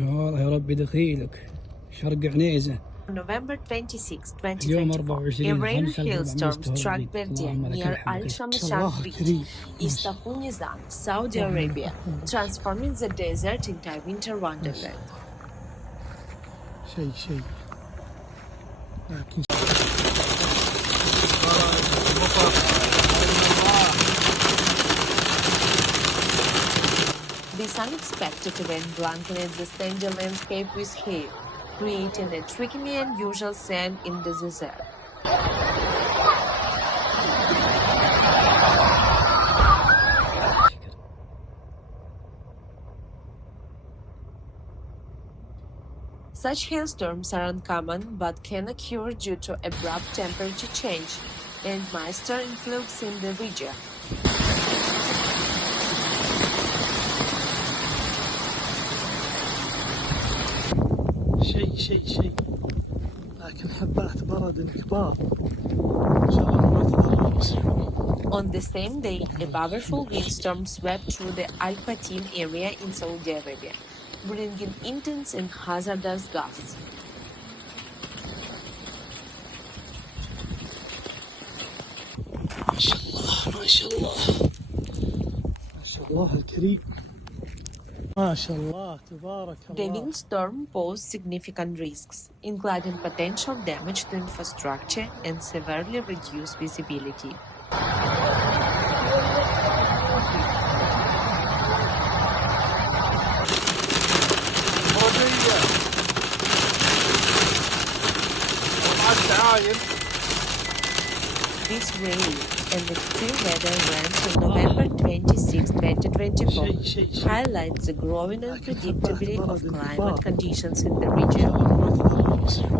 والله يا رب دخيلك شرق عنيزة. November 26, 2024, a rare hailstorm struck Bardiya near Al-Shamasiyah Bridge, east of Unaizah, Saudi Arabia, transforming the desert into a winter wonderland. شيء لكن This unexpected event blanketed the sandy landscape with hail, creating a tricky and unusual scene in the desert. Such hailstorms are uncommon but can occur due to abrupt temperature change and moisture influx in the region. شيء لكن حبات برد كبار إن شاء الله ما تضرر. On the same day, a powerful windstorm swept through the Al-Qatim area in Saudi Arabia, bringing intense and hazardous gusts. ما شاء الله الكريم ما شاء الله تبارك The الله. windstorm posed significant risks, including potential damage to infrastructure and severely reduced visibility. This rain and extreme weather events on November 26, 2024 highlight the growing unpredictability of climate conditions in the region.